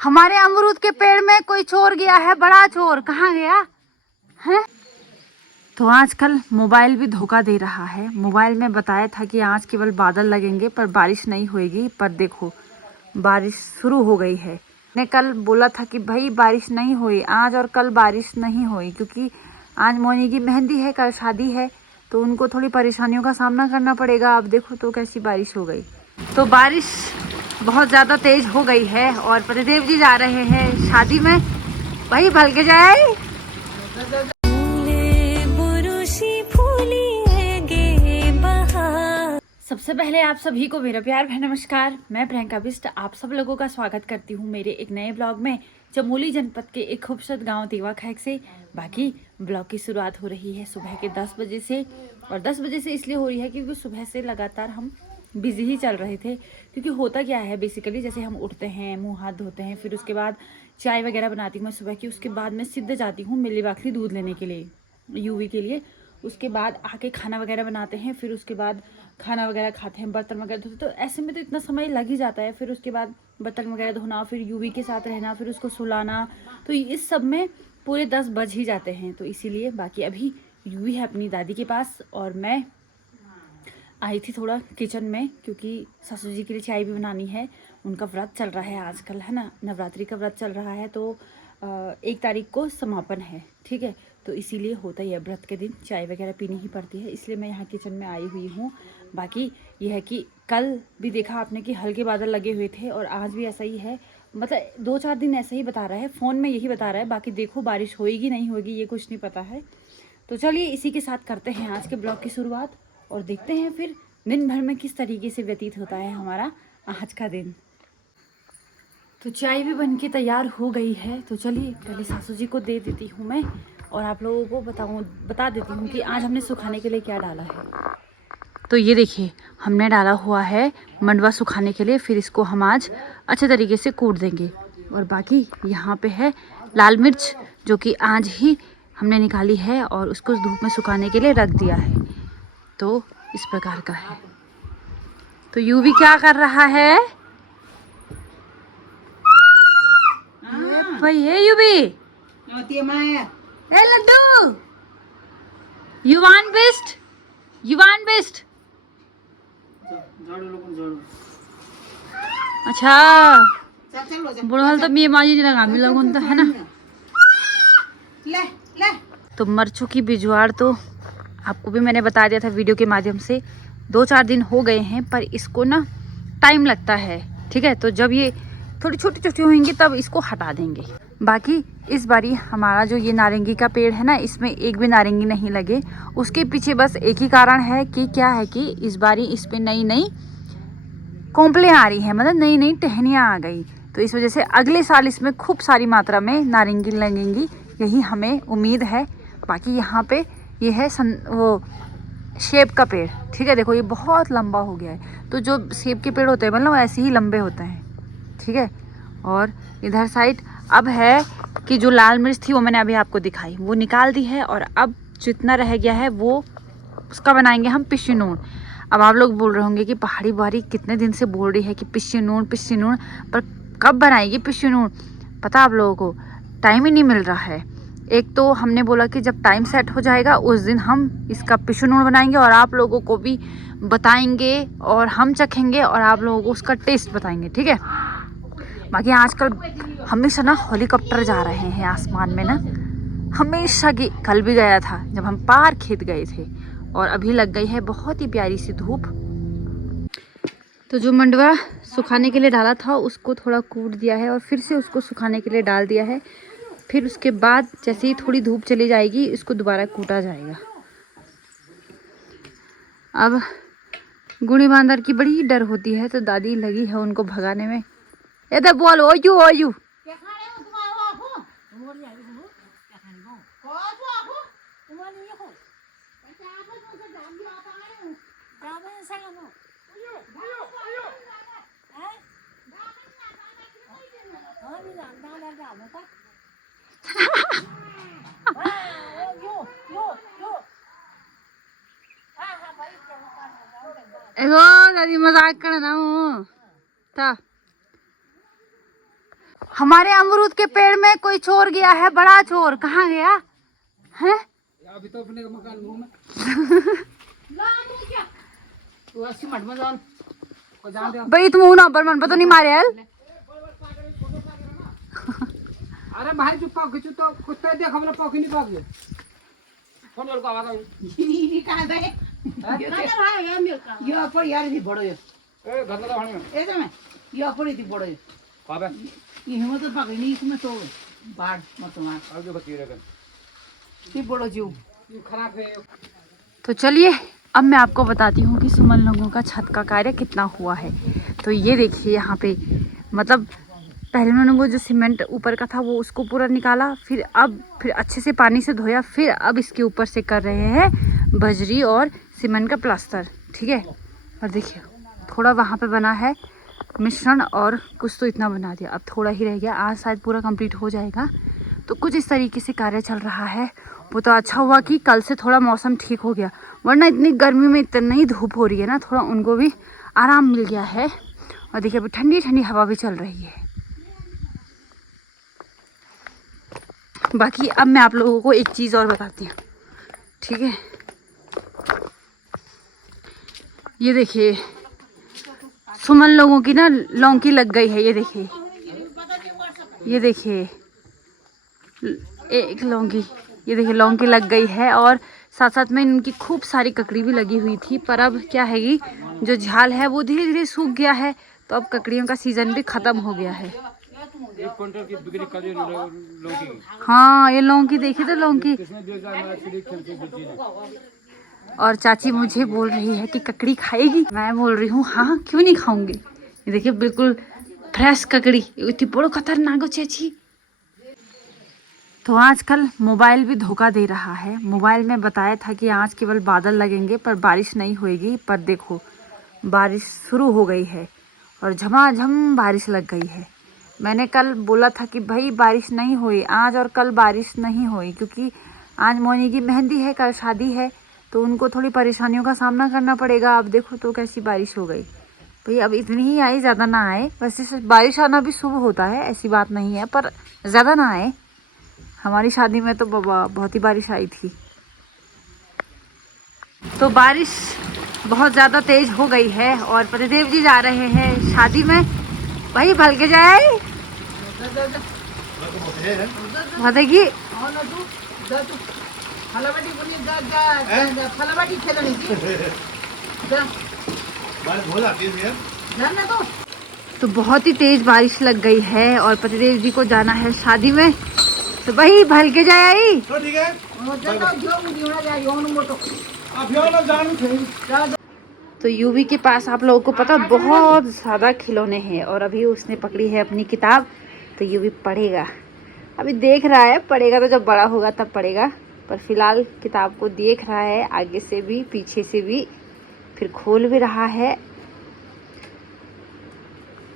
हमारे अमरूद के पेड़ में कोई चोर गया है, बड़ा चोर। कहाँ गया है? तो आजकल मोबाइल भी धोखा दे रहा है। मोबाइल में बताया था कि आज केवल बादल लगेंगे पर बारिश नहीं होगी, पर देखो बारिश शुरू हो गई है। ने कल बोला था कि भाई बारिश नहीं हुई, आज और कल बारिश नहीं हुई, क्योंकि आज मोनी की मेहंदी है, कल शादी है, तो उनको थोड़ी परेशानियों का सामना करना पड़ेगा। अब देखो तो कैसी बारिश हो गई। तो बारिश बहुत ज़्यादा तेज हो गई है और प्रतिदेव जी जा रहे हैं शादी में। भाई भल के जाए। सबसे पहले आप सभी को मेरा प्यार भरा नमस्कार। मैं प्रियंका बिष्ट आप सब लोगों का स्वागत करती हूँ मेरे एक नए ब्लॉग में। चमोली जनपद के एक खूबसूरत गांव देवा खैक से। बाकी ब्लॉग की शुरुआत हो रही है सुबह के 10 बजे से, और 10 बजे से इसलिए हो रही है क्योंकि सुबह से लगातार हम बिजी ही चल रहे थे। क्योंकि होता क्या है बेसिकली, जैसे हम उठते हैं, मुंह हाथ धोते हैं, फिर उसके बाद चाय वगैरह बनाती हूँ मैं सुबह की। उसके बाद मैं सीधे जाती हूँ मिली बाखरी दूध लेने के लिए, यूवी के लिए। उसके बाद आके खाना वगैरह बनाते हैं, फिर उसके बाद खाना वगैरह खाते हैं, बर्तन वगैरह धोते। तो ऐसे में तो इतना समय लग ही जाता है। फिर उसके बाद बर्तन वगैरह धोना, फिर यूवी के साथ रहना, फिर उसको सुलाना, तो इस सब में पूरे 10 बज ही जाते हैं। तो इसीलिए बाकी अभी यूवी है अपनी दादी के पास और मैं आई थी थोड़ा किचन में, क्योंकि ससुर जी के लिए चाय भी बनानी है। उनका व्रत चल रहा है आजकल, है ना, नवरात्रि का व्रत चल रहा है। तो 1 तारीख को समापन है, ठीक है। तो इसीलिए होता ही है, व्रत के दिन चाय वगैरह पीनी ही पड़ती है, इसलिए मैं यहाँ किचन में आई हुई हूँ। बाकी ये है कि कल भी देखा आपने कि हल्के बादल लगे हुए थे, और आज भी ऐसा ही है। मतलब 2-4 दिन ऐसा ही बता रहा है, फ़ोन में यही बता रहा है। बाकी देखो बारिश होएगी नहीं होएगी ये कुछ नहीं पता है। तो चलिए इसी के साथ करते हैं आज के ब्लॉग की शुरुआत, और देखते हैं फिर दिन भर में किस तरीके से व्यतीत होता है हमारा आज का दिन। तो चाय भी बनके तैयार हो गई है। तो चलिए पहले सासू जी को दे देती हूँ मैं, और आप लोगों को बता देती हूँ कि आज हमने सुखाने के लिए क्या डाला है। तो ये देखिए हमने डाला हुआ है मंडवा सुखाने के लिए, फिर इसको हम आज अच्छे तरीके से कूट देंगे। और बाकी यहाँ पे है लाल मिर्च, जो कि आज ही हमने निकाली है और उसको धूप में सुखाने के लिए रख दिया है। तो इस प्रकार का है। तो यूवी क्या कर रहा है भाई? ये यूवी, ए लड्डू, युवान बेस्ट, युवान बेस्ट। अच्छा बुढ़ाल तो मी माजी जी लगा मिला तो, है ना। तो मरचू की बिजवाड़ तो आपको भी मैंने बता दिया था वीडियो के माध्यम से। 2-4 दिन हो गए हैं, पर इसको ना टाइम लगता है, ठीक है। तो जब ये थोड़ी छोटी छोटी होंगी तब इसको हटा देंगे। बाकी इस बारी हमारा जो ये नारंगी का पेड़ है ना, इसमें एक भी नारंगी नहीं लगे। उसके पीछे बस एक ही कारण है कि क्या है कि इस बारी इस पे नई नई कोंपलें आ रही है, मतलब नई नई टहनियाँ आ गई। तो इस वजह से अगले साल इसमें खूब सारी मात्रा में नारंगी लगेंगी, यही हमें उम्मीद है। बाकी यहाँ पे ये है वो सेब का पेड़, ठीक है। देखो ये बहुत लंबा हो गया है। तो जो सेब के पेड़ होते हैं मतलब ऐसे ही लंबे होते हैं, ठीक है। और इधर साइड अब है कि जो लाल मिर्च थी वो मैंने अभी आपको दिखाई, वो निकाल दी है। और अब जितना रह गया है वो उसका बनाएंगे हम पिस्सी नून। अब आप लोग बोल रहे होंगे कि पहाड़ी बुहारी कितने दिन से बोल रही है कि पिस्सी नून, पर कब बनाएगी पिस्सी नून? पता आप लोगों को टाइम ही नहीं मिल रहा है। एक तो हमने बोला कि जब टाइम सेट हो जाएगा उस दिन हम इसका पिस्सी नून बनाएंगे और आप लोगों को भी बताएंगे, और हम चखेंगे और आप लोगों को उसका टेस्ट बताएंगे, ठीक है। बाकी आजकल हमेशा ना हेलीकॉप्टर जा रहे हैं आसमान में ना, हमेशा की। कल भी गया था जब हम पार खेत गए थे, और अभी लग गई है बहुत ही प्यारी सी धूप। तो जो मंडवा सुखाने के लिए डाला था उसको थोड़ा कूट दिया है और फिर से उसको सुखाने के लिए डाल दिया है। फिर उसके बाद जैसे ही थोड़ी धूप चली जाएगी इसको दोबारा कूटा जाएगा। अब गुणी बांदर की बड़ी डर होती है, तो दादी लगी है उनको भगाने में। इधर बोलो ओयू। एगो दादी मजाक करना हो था। हमारे अमरूद के पेड़ में कोई चोर गया है, बड़ा चोर। कहाँ गया है? अभी तो अपने मकान में तू 80 मिनट में जान को जान दे भाई तुम ना पर मन पता नहीं मारे हल। अरे भाई चुप पाओ कि तो कुत्ते देख हमरा पाओ कि नहीं पाओ ये फोन वाला को आवाज ये कहां गए ये पर यार भी बड़ो ये ए घर लगा हणे ए जे में ये पर इतनी बड़ो ये काबे ये हिम्मत तो पाओ नहीं इसमें तो बाढ़ मत मार आगे बची रह ये बड़ो जीव ये खराब है। तो चलिए अब मैं आपको बताती हूँ कि सुमन लोगों का छत का कार्य कितना हुआ है। तो ये देखिए यहाँ पे मतलब पहले उन्होंने वो जो सीमेंट ऊपर का था वो उसको पूरा निकाला, फिर अच्छे से पानी से धोया, फिर अब इसके ऊपर से कर रहे हैं बजरी और सीमेंट का प्लास्टर। ठीक है, और देखिए थोड़ा वहाँ पे बना है मिश्रण और कुछ तो इतना बना दिया, अब थोड़ा ही रह गया, आज शायद पूरा कंप्लीट हो जाएगा। तो कुछ इस तरीके से कार्य चल रहा है। वो तो अच्छा हुआ कि कल से थोड़ा मौसम ठीक हो गया, वरना इतनी गर्मी में इतना ही धूप हो रही है ना, थोड़ा उनको भी आराम मिल गया है। और देखिए अभी ठंडी ठंडी हवा भी चल रही है। बाकी अब मैं आप लोगों को एक चीज़ और बताती हूँ, ठीक है। ये देखिए सुमन लोगों की ना लौकी लग गई है, ये देखिए, ये देखिए एक लौकी, ये देखिए लौकी लग गई है। और साथ साथ में इनकी खूब सारी ककड़ी भी लगी हुई थी, पर अब क्या है कि जो झाल है वो धीरे धीरे सूख गया है, तो अब ककड़ियों का सीजन भी खत्म हो गया है। 1 क्विंटल की बिक्री कर लौकी। हाँ ये लौकी देखिए, तो लौकी। और चाची मुझे बोल रही है कि ककड़ी खाएगी, मैं बोल रही हूँ हाँ क्यों नहीं खाऊंगी। ये देखिए बिल्कुल फ्रेश ककड़ी, इतनी बड़ो खतरनाक हो चाची। तो आजकल मोबाइल भी धोखा दे रहा है। मोबाइल में बताया था कि आज केवल बादल लगेंगे पर बारिश नहीं होएगी, पर देखो बारिश शुरू हो गई है और झमाझम बारिश लग गई है। मैंने कल बोला था कि भाई बारिश नहीं हुई आज, और कल बारिश नहीं हुई क्योंकि आज मोनी की मेहंदी है, कल शादी है, तो उनको थोड़ी परेशानियों का सामना करना पड़ेगा। अब देखो तो कैसी बारिश हो गई। भाई अब इतनी ही आए, ज़्यादा ना आए। वैसे बारिश आना भी शुभ होता है, ऐसी बात नहीं है, पर ज़्यादा ना आए। हमारी शादी में तो बाबा बहुत ही बारिश आई थी। तो बारिश बहुत ज़्यादा तेज हो गई है और प्रतिदेव जी जा रहे हैं शादी में। भाई भल के जाए बताइए तो बहुत ही तेज बारिश लग गई है और प्रतिदेव जी को जाना है शादी में, तो भाई भल के जाए आई। तो ठीक है तो यूवी के पास आप लोगों को पता बहुत ज़्यादा खिलौने हैं और अभी उसने पकड़ी है अपनी किताब, तो यूवी पढ़ेगा। अभी देख रहा है, पढ़ेगा तो जब बड़ा होगा तब पढ़ेगा, पर फिलहाल किताब को देख रहा है आगे से भी पीछे से भी, फिर खोल भी रहा है